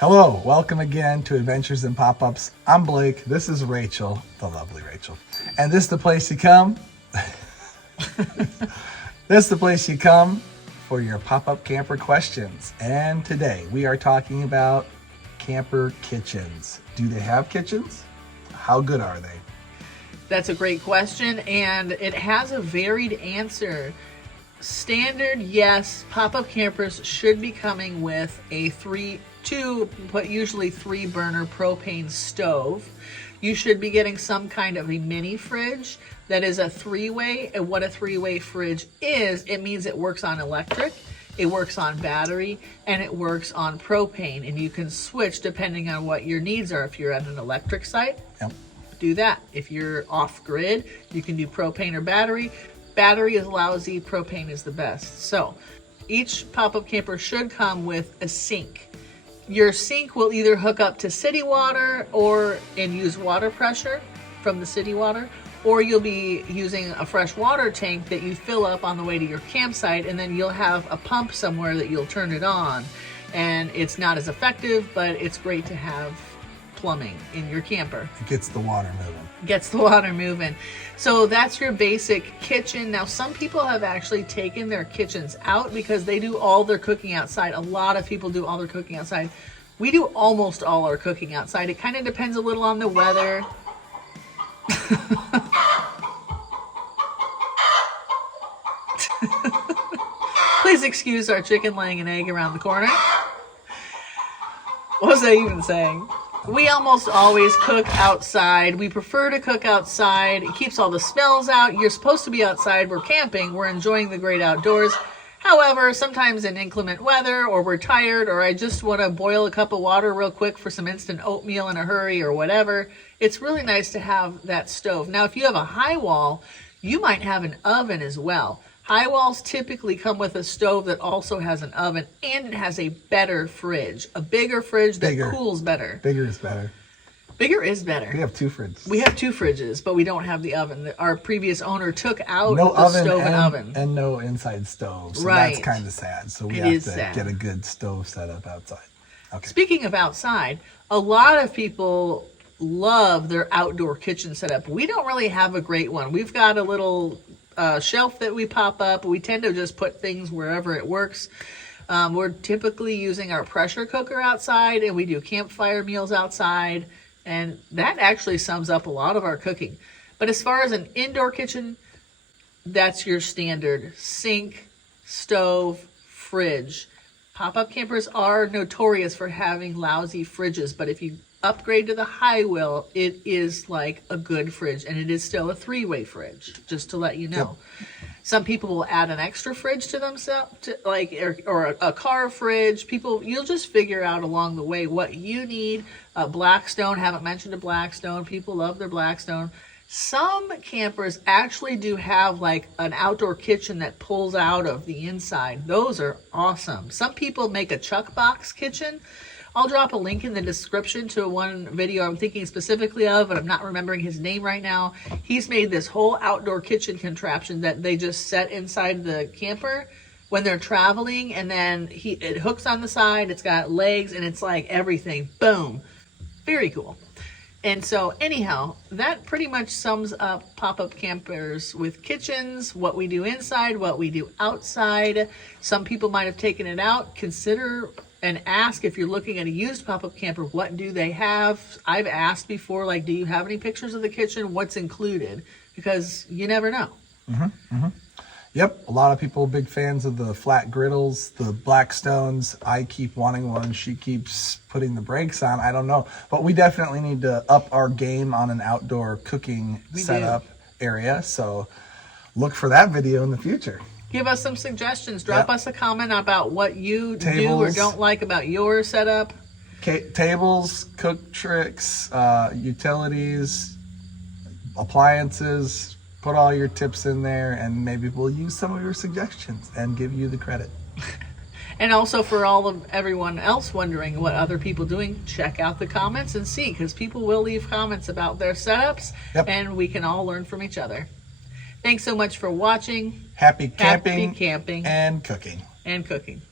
Hello, welcome again to Adventures in Pop-Ups. I'm Blake, this is Rachel, the lovely Rachel. And this is the place you come. This is the place you come for your pop-up camper questions. And today we are talking about camper kitchens. Do they have kitchens? How good are they? That's a great question, and it has a varied answer. Standard, yes, pop-up campers should be coming with a usually three burner propane stove. You should be getting some kind of a mini fridge that is a three-way. And what a three-way fridge is, it means it works on electric, it works on battery, and it works on propane. And you can switch depending on what your needs are. If you're at an electric site, Yep. do that. If you're off grid, you can do propane or battery. Battery is lousy, propane is the best. So each pop-up camper should come with a sink. Your sink will either hook up to city water and use water pressure from the city water, or you'll be using a fresh water tank that you fill up on the way to your campsite, and then you'll have a pump somewhere that you'll turn it on. And it's not as effective, but it's great to have plumbing in your camper. It gets the water moving. Gets the water moving. So that's your basic kitchen. Now, some people have actually taken their kitchens out because they do all their cooking outside. A lot of people do all their cooking outside. We do almost all our cooking outside. It kind of depends a little on the weather. Please excuse our chicken laying an egg around the corner. What was I even saying? We almost always cook outside. We prefer to cook outside. It keeps all the smells out. You're supposed to be outside. We're camping. We're enjoying the great outdoors. However, sometimes in inclement weather, or we're tired, or I just want to boil a cup of water real quick for some instant oatmeal in a hurry or whatever, it's really nice to have that stove. Now, if you have a high wall, you might have an oven as well. High walls typically come with a stove that also has an oven, and it has a better fridge, a bigger fridge that cools better. Bigger is better. Bigger is better. We have two fridges. We have two fridges, but we don't have the oven. Our previous owner took out No the oven stove and oven. And no inside stove. So Right. that's kind of sad. So we It have is to sad. get a good stove set up outside. Okay. Speaking of outside, a lot of people love their outdoor kitchen setup. We don't really have a great one. We've got a little shelf that we pop up. We tend to just put things wherever it works. We're typically using our pressure cooker outside, and we do campfire meals outside, and that actually sums up a lot of our cooking. But as far as an indoor kitchen, that's your standard sink, stove, fridge. Pop-up campers are notorious for having lousy fridges, but if you upgrade to the high wheel, it is like a good fridge, and it is still a three-way fridge, just to let you know. Yep. Some people will add an extra fridge to themselves, or a car fridge. You'll just figure out along the way what you need. Blackstone, haven't mentioned a Blackstone. People love their Blackstone. Some campers actually do have like an outdoor kitchen that pulls out of the inside. Those are awesome. Some people make a chuck box kitchen. I'll drop a link in the description to one video I'm thinking specifically of, but I'm not remembering his name right now. He's made this whole outdoor kitchen contraption that they just set inside the camper when they're traveling, and then it hooks on the side, it's got legs, and it's like everything. Boom. Very cool. And so anyhow, that pretty much sums up pop-up campers with kitchens, what we do inside, what we do outside. Some people might have taken it out. Consider and ask, if you're looking at a used pop-up camper, what do they have? I've asked before, like, do you have any pictures of the kitchen? What's included? Because you never know. Yep, a lot of people big fans of the flat griddles, the Blackstones. I keep wanting one. She keeps putting the brakes on. I don't know. But we definitely need to up our game on an outdoor cooking setup area. So look for that video in the future. Give us some suggestions. Drop us a comment about what you do or don't like about your setup. Tables, cook tricks, utilities, appliances. Put all your tips in there, and maybe we'll use some of your suggestions and give you the credit. And also for everyone else wondering what other people doing, check out the comments and see, because people will leave comments about their setups, and we can all learn from each other. Thanks so much for watching. Happy camping, Happy camping and cooking. And cooking.